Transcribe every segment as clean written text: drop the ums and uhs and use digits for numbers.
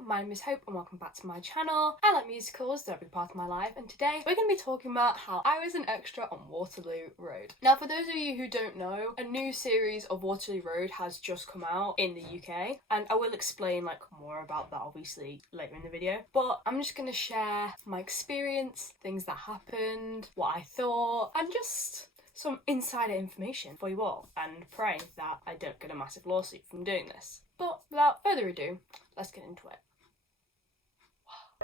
my name is Hope and welcome back to my channel. I like musicals, they're a big part of my life, and today we're going to be talking about how I was an extra on Waterloo Road. Now for those of you who don't know, a new series of Waterloo Road has just come out in the UK, and I will explain more about that obviously later in the video, but I'm just going to share my experience, things that happened, what I thought, and just some insider information for you all, and pray that I don't get a massive lawsuit from doing this. But without further ado, let's get into it.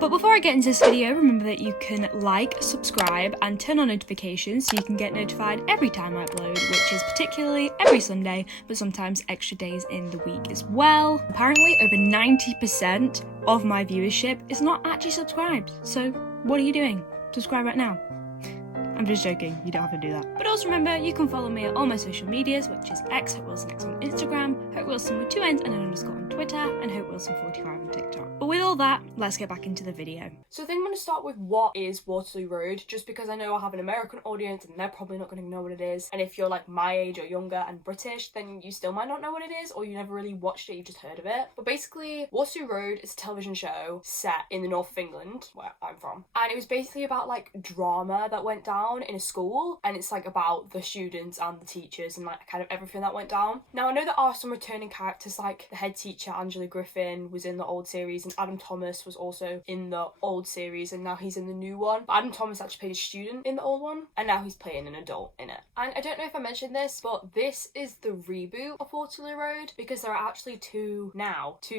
But before I get into this video, remember that you can like, subscribe and turn on notifications so you can get notified every time I upload, which is particularly every Sunday, but sometimes extra days in the week as well. Apparently over 90% of my viewership is not actually subscribed, so what are you doing? Subscribe right now. I'm just joking, you don't have to do that. But also remember, you can follow me on all my social medias, which is HopeWilsonX on Instagram, HopeWilson with 2 N's and an underscore on Twitter, and HopeWilson45 on TikTok. But with all that, let's get back into the video. So I think I'm going to start with what is Waterloo Road, just because I know I have an American audience and they're probably not going to know what it is. And if you're like my age or younger and British, then you still might not know what it is, or you never really watched it, you just heard of it. But basically, Waterloo Road is a television show set in the north of England, where I'm from. And it was basically about drama that went down in a school, and it's about the students and the teachers and kind of everything that went down. Now I know there are some returning characters, like the head teacher Angela Griffin was in the old series, and Adam Thomas was also in the old series, and now he's in the new one. But Adam Thomas actually played a student in the old one, and now he's playing an adult in it. And I don't know if I mentioned this, but this is the reboot of Waterloo Road, because there are actually two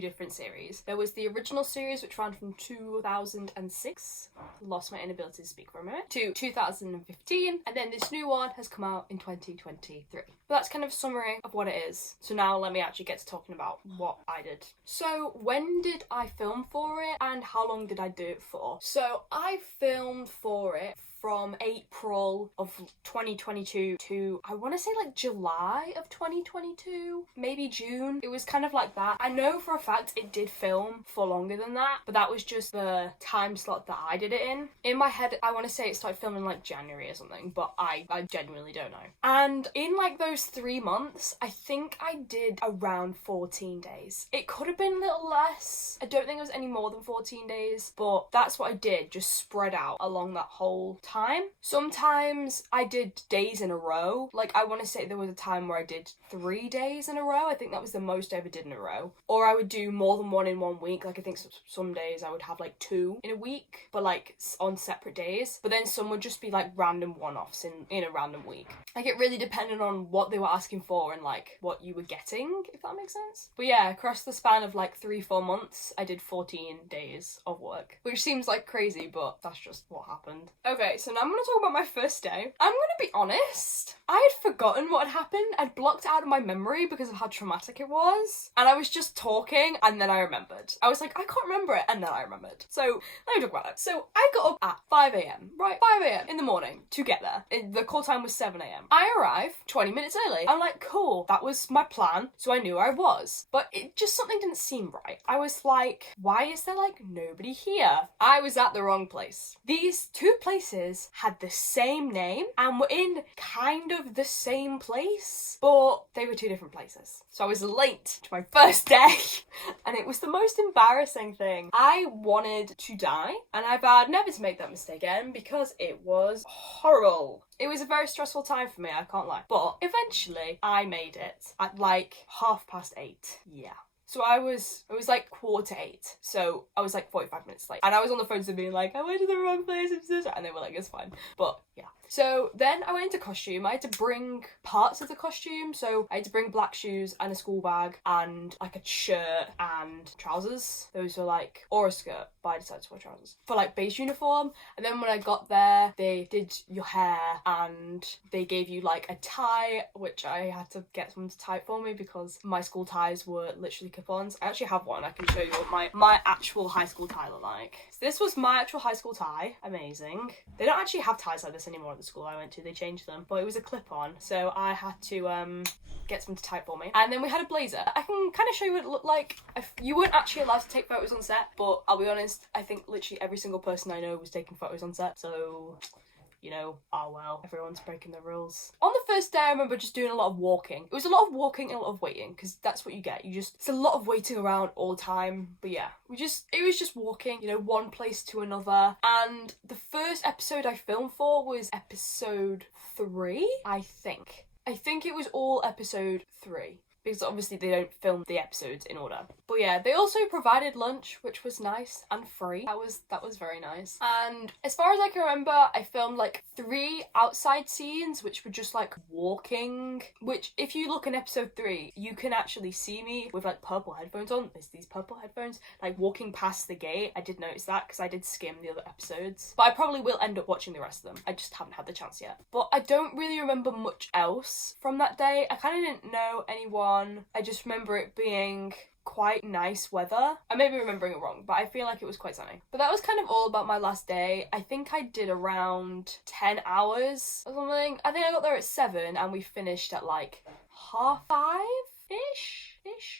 different series. There was the original series, which ran from 2006, lost my inability to speak for a minute, to 2015, and then this new one has come out in 2023. But that's kind of a summary of what it is. So now let me actually get to talking about what I did. So when did I film for it and how long did I do it for? So I filmed for it from April of 2022 to, I want to say July of 2022, maybe June. It was kind of like that. I know for a fact it did film for longer than that, but that was just the time slot that I did it in. In my head, I want to say it started filming January or something, but I genuinely don't know. And in those 3 months, I think I did around 14 days. It could have been a little less. I don't think it was any more than 14 days, but that's what I did, just spread out along that whole time. Sometimes I did days in a row. I want to say there was a time where I did 3 days in a row. I think that was the most I ever did in a row. Or I would do more than one in 1 week. I think some days I would have 2 in a week, but on separate days. But then some would just be random one-offs in a random week. It really depended on what they were asking for and what you were getting, if that makes sense. But yeah, across the span of 3-4 months, I did 14 days of work, which seems crazy, but that's just what happened. Okay, so now I'm going to talk about my first day. I'm going to be honest, I had forgotten what had happened. I'd blocked it out of my memory because of how traumatic it was. And I was just talking and then I remembered. I was I can't remember it, and then I remembered. So let me talk about it. So I got up at 5 a.m, right? 5 a.m. in the morning to get there. The call time was 7 a.m. I arrived 20 minutes early. I'm cool, that was my plan, so I knew where I was. But it just, something didn't seem right. I was why is there nobody here? I was at the wrong place. These two places had the same name and were in kind of the same place, but they were two different places. So I was late to my first day and it was the most embarrassing thing. I wanted to die, and I vowed never to make that mistake again because it was horrible. It was a very stressful time for me, I can't lie. But eventually I made it at 8:30. Yeah. So it was 7:45. So I was 45 minutes late. And I was on the phone to them being I went to the wrong place, and they were it's fine. But yeah. So then I went into costume. I had to bring parts of the costume. So I had to bring black shoes and a school bag and a shirt and trousers. Those were or a skirt, but I decided to wear trousers for base uniform. And then when I got there, they did your hair and they gave you a tie, which I had to get someone to tie it for me because my school ties were literally clip-ons. I actually have one. I can show you what my actual high school tie looked like. So this was my actual high school tie. Amazing. They don't actually have ties like this anymore at the school I went to. They changed them, but it was a clip-on, so I had to get someone to type for me. And then we had a blazer. I can kind of show you what it looked like. You weren't actually allowed to take photos on set, but I'll be honest, I think literally every single person I know was taking photos on set, so you know, oh well, everyone's breaking the rules. On the first day, I remember just doing a lot of walking. It was a lot of walking and a lot of waiting, because that's what you get. It's a lot of waiting around all the time. But yeah, it was just walking, you know, one place to another. And the first episode I filmed for was episode 3, I think. I think it was all episode 3. Because obviously they don't film the episodes in order. But yeah, they also provided lunch, which was nice and free. That was very nice. And as far as I can remember, I filmed like 3 outside scenes, which were just like walking. Which, if you look in episode 3, you can actually see me with like purple headphones on. There's these purple headphones, like walking past the gate. I did notice that because I did skim the other episodes. But I probably will end up watching the rest of them. I just haven't had the chance yet. But I don't really remember much else from that day. I kind of didn't know anyone. I just remember it being quite nice weather. I may be remembering it wrong, but I feel like it was quite sunny. But that was kind of all about my last day. I think I did around 10 hours or something. I think I got there at 7 and we finished at like 5:30-ish.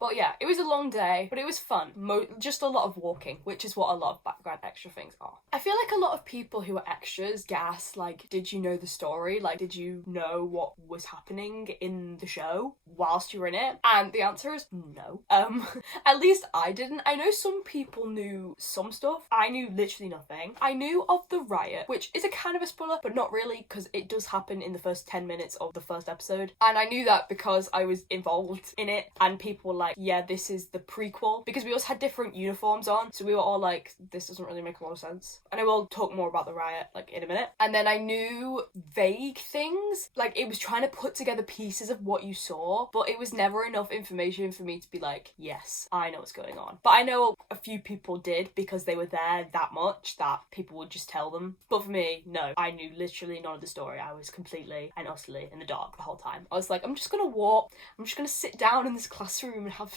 But yeah, it was a long day, but it was fun. Just a lot of walking, which is what a lot of background extra things are. I feel like a lot of people who are extras gas, like, did you know the story? Like, did you know what was happening in the show whilst you were in it? And the answer is no. At least I didn't. I know some people knew some stuff. I knew literally nothing. I knew of the riot, which is a kind of a spoiler, but not really, because it does happen in the first 10 minutes of the first episode. And I knew that because I was involved in it, and people were like, yeah, this is the prequel, because we also had different uniforms on, so we were all like, this doesn't really make a lot of sense. And I will talk more about the riot like in a minute. And then I knew vague things, like it was trying to put together pieces of what you saw, but it was never enough information for me to be like, yes, I know what's going on. But I know a few people did, because they were there that much that people would just tell them. But for me, no, I knew literally none of the story. I was completely and utterly in the dark the whole time. I was like, I'm just gonna walk, I'm just gonna sit down in this classroom and have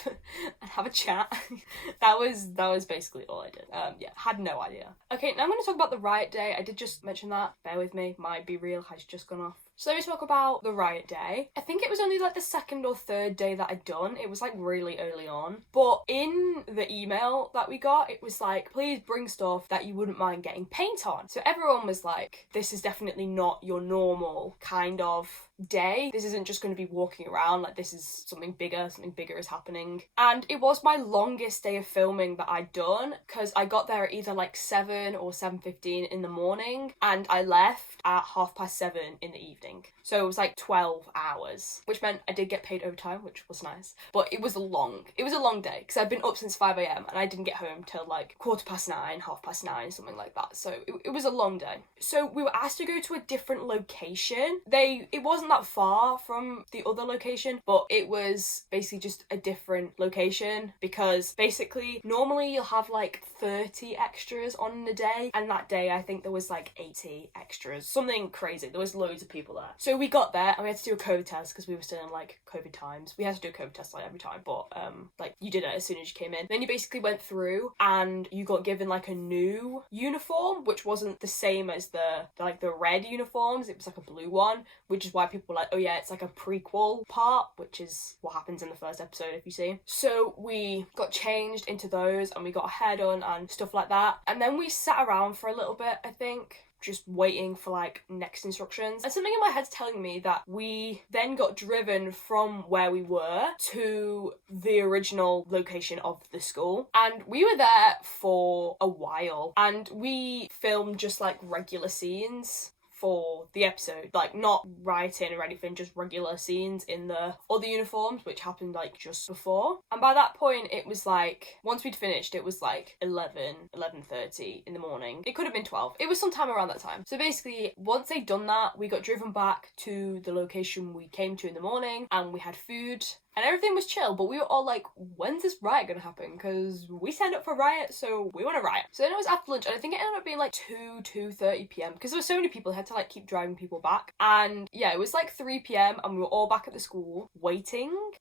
a chat. that was basically all I did. Yeah, had no idea. Okay, now I'm going to talk about the riot day. I did just mention that. Bear with me. My Be Real has just gone off. So let me talk about the riot day. I think it was only like the 2nd or 3rd day that I'd done. It was like really early on. But in the email that we got, it was like, please bring stuff that you wouldn't mind getting paint on. So everyone was like, this is definitely not your normal kind of day. This isn't just going to be walking around, like this is something bigger is happening. And it was my longest day of filming that I'd done, because I got there at either like 7 or 7:15 in the morning, and I left at 7:30 in the evening. So it was like 12 hours, which meant I did get paid overtime, which was nice. But it was a long day, because I'd been up since 5 a.m. and I didn't get home till like 9:15, 9:30, something like that. So it was a long day. So we were asked to go to a different location. It wasn't that far from the other location, but it was basically just a different location, because basically normally you'll have like 30 extras on a day, and that day I think there was like 80 extras, something crazy. There was loads of people there. So we got there and we had to do a COVID test, because we were still in like COVID times. We had to do a COVID test like every time, but like you did it as soon as you came in. Then you basically went through and you got given like a new uniform, which wasn't the same as the red uniforms. It was like a blue one, which is why people were like, oh yeah, it's like a prequel part, which is what happens in the first episode if you see. So we got changed into those and we got our hair done and stuff like that. And then we sat around for a little bit, I think, just waiting for like next instructions. And something in my head's telling me that we then got driven from where we were to the original location of the school. And we were there for a while, and we filmed just like regular scenes for the episode, like not rioting or anything, just regular scenes in the other uniforms, which happened like just before. And by that point it was like, once we'd finished, it was like 11:30 in the morning. It could have been 12. It was sometime around that time. So basically, once they'd done that, we got driven back to the location we came to in the morning, and we had food and everything was chill. But we were all like, when's this riot gonna happen? Because we signed up for riot, so we want to riot. So then it was after lunch, and I think it ended up being like 2:30 p.m. because there were so many people, they had to like keep driving people back. And yeah, it was like 3 p.m. and we were all back at the school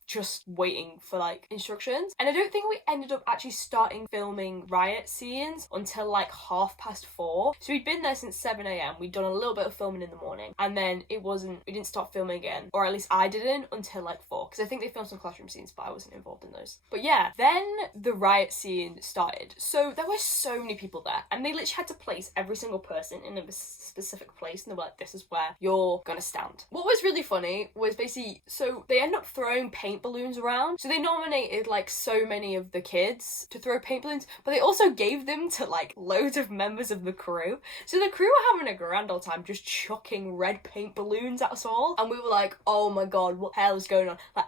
just waiting for like instructions. And I don't think we ended up actually starting filming riot scenes until like 4:30. So we'd been there since 7 a.m. We'd done a little bit of filming in the morning, and then we didn't start filming again, or at least I didn't, until like 4, because I think they filmed on some classroom scenes, but I wasn't involved in those. But yeah, then the riot scene started. So there were so many people there, and they literally had to place every single person in a specific place, and they were like, this is where you're gonna stand. What was really funny was basically, so they ended up throwing paint balloons around. So they nominated like so many of the kids to throw paint balloons, but they also gave them to like loads of members of the crew. So the crew were having a grand old time just chucking red paint balloons at us all, and we were like, oh my god, what the hell is going on? Like,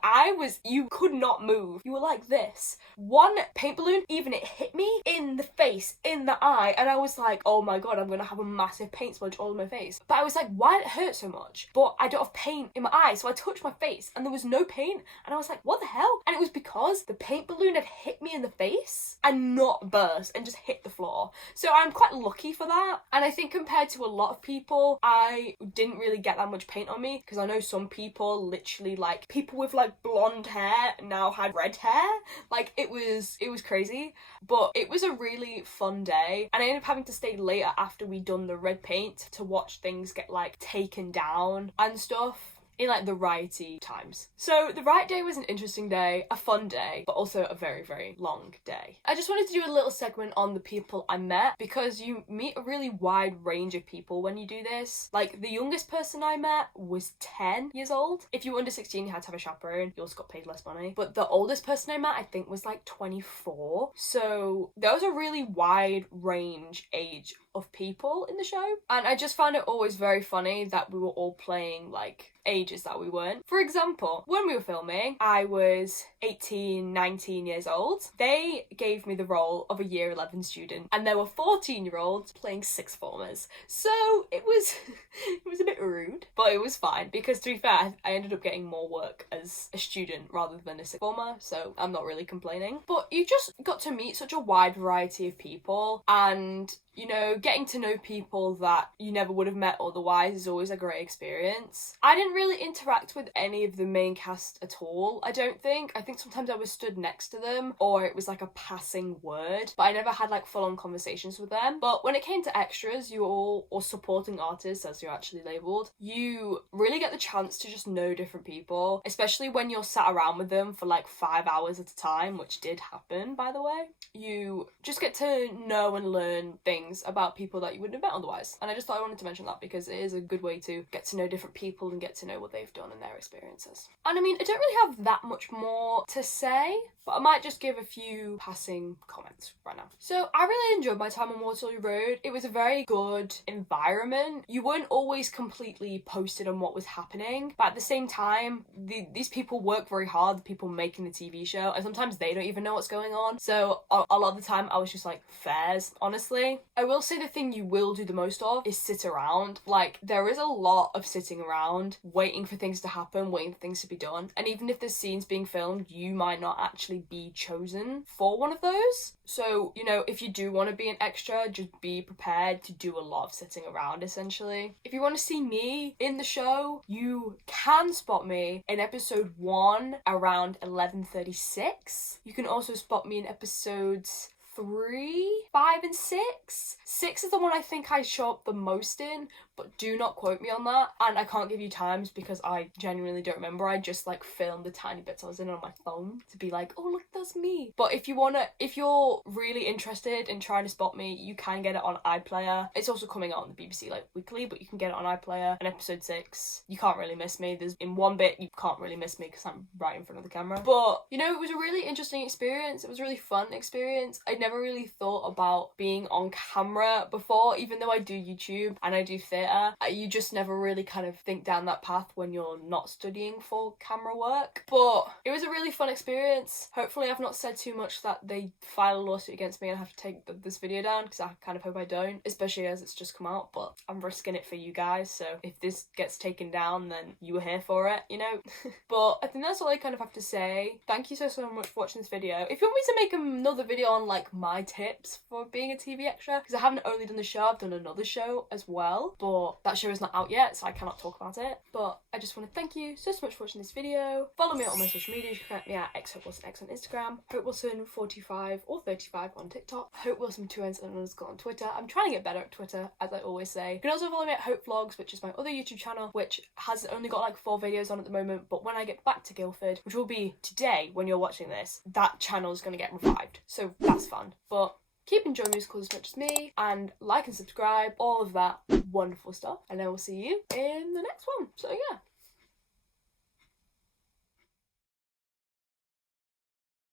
you could not move. You were like this. One paint balloon, even it hit me in the face, in the eye, and I was like, oh my god, I'm gonna have a massive paint smudge all over my face. But I was like, why did it hurt so much? But I don't have paint in my eye, so I touched my face and there was no paint, and I was like, what the hell? And it was because the paint balloon had hit me in the face and not burst and just hit the floor. So I'm quite lucky for that. And I think compared to a lot of people, I didn't really get that much paint on me, because I know some people literally, like, people with like blonde hair now had red hair. Like, it was crazy. But it was a really fun day, and I ended up having to stay later after we'd done the red paint to watch things get like taken down and stuff in like the rioty times. So the riot day was an interesting day, a fun day, but also a very, very long day. I just wanted to do a little segment on the people I met, because you meet a really wide range of people when you do this. Like, the youngest person I met was 10 years old. If you were under 16, you had to have a chaperone. You also got paid less money. But the oldest person I met, I think, was like 24. So there was a really wide range age of people in the show. And I just found it always very funny that we were all playing like ages that we weren't. For example, when we were filming, I was 18, 19 years old. They gave me the role of a year 11 student, and there were 14-year-olds playing sixth formers. So it was it was a bit rude, but it was fine, because to be fair, I ended up getting more work as a student rather than a sixth former, so I'm not really complaining. But you just got to meet such a wide variety of people, and you know, getting to know people that you never would have met otherwise is always a great experience. I didn't really interact with any of the main cast at all, I don't think. I think sometimes I was stood next to them, or it was like a passing word, but I never had like full-on conversations with them. But when it came to extras, you all, or supporting artists as you're actually labelled, you really get the chance to just know different people, especially when you're sat around with them for like 5 hours at a time, which did happen, by the way. You just get to know and learn things about people that you wouldn't have met otherwise. And I just thought I wanted to mention that, because it is a good way to get to know different people and get to know what they've done and their experiences. And I mean, I don't really have that much more to say, but I might just give a few passing comments right now. So I really enjoyed my time on Waterloo Road. It was a very good environment. You weren't always completely posted on what was happening, but at the same time, these people work very hard, the people making the TV show, and sometimes they don't even know what's going on. So a lot of the time I was just like, fairs, honestly. I will say the thing you will do the most of is sit around. Like, there is a lot of sitting around, waiting for things to happen, waiting for things to be done. And even if there's scenes being filmed, you might not actually be chosen for one of those. So, you know, if you do want to be an extra, just be prepared to do a lot of sitting around, essentially. If you want to see me in the show, you can spot me in episode 1 around 11:36. You can also spot me in episodes 3, 5, and 6. 6 is the one I think I show up the most in, but do not quote me on that. And I can't give you times because I genuinely don't remember. I just like filmed the tiny bits I was in on my phone to be like, oh look, that's me. But if you're really interested in trying to spot me, you can get it on iPlayer. It's also coming out on the BBC like weekly, but you can get it on iPlayer. And episode 6, you can't really miss me. There's in one bit you can't really miss me because I'm right in front of the camera. But you know, it was a really interesting experience. It was a really fun experience. I never really thought about being on camera before, even though I do YouTube and I do theatre. You just never really kind of think down that path when you're not studying for camera work. But it was a really fun experience. Hopefully I've not said too much that they file a lawsuit against me and I have to take this video down, because I kind of hope I don't, especially as it's just come out. But I'm risking it for you guys, so if this gets taken down, then you were here for it, you know. But I think that's all I kind of have to say. Thank you so much for watching this video. If you want me to make another video on like my tips for being a TV extra, because I haven't only done the show, I've done another show as well, but but that show is not out yet, so I cannot talk about it. But I just want to thank you so much for watching this video. Follow me on all my social media. You can find me at xHopeWilsonX on Instagram, HopeWilson45 or 35 on TikTok, HopeWilson2Ns on Twitter. I'm trying to get better at Twitter, as I always say. You can also follow me at Hope Vlogs, which is my other YouTube channel, which has only got like 4 videos on at the moment, but when I get back to Guildford, which will be today when you're watching this, that channel is going to get revived, so that's fun. But keep enjoying musicals as much as me, and like and subscribe, all of that wonderful stuff, and I will see you in the next one. So yeah.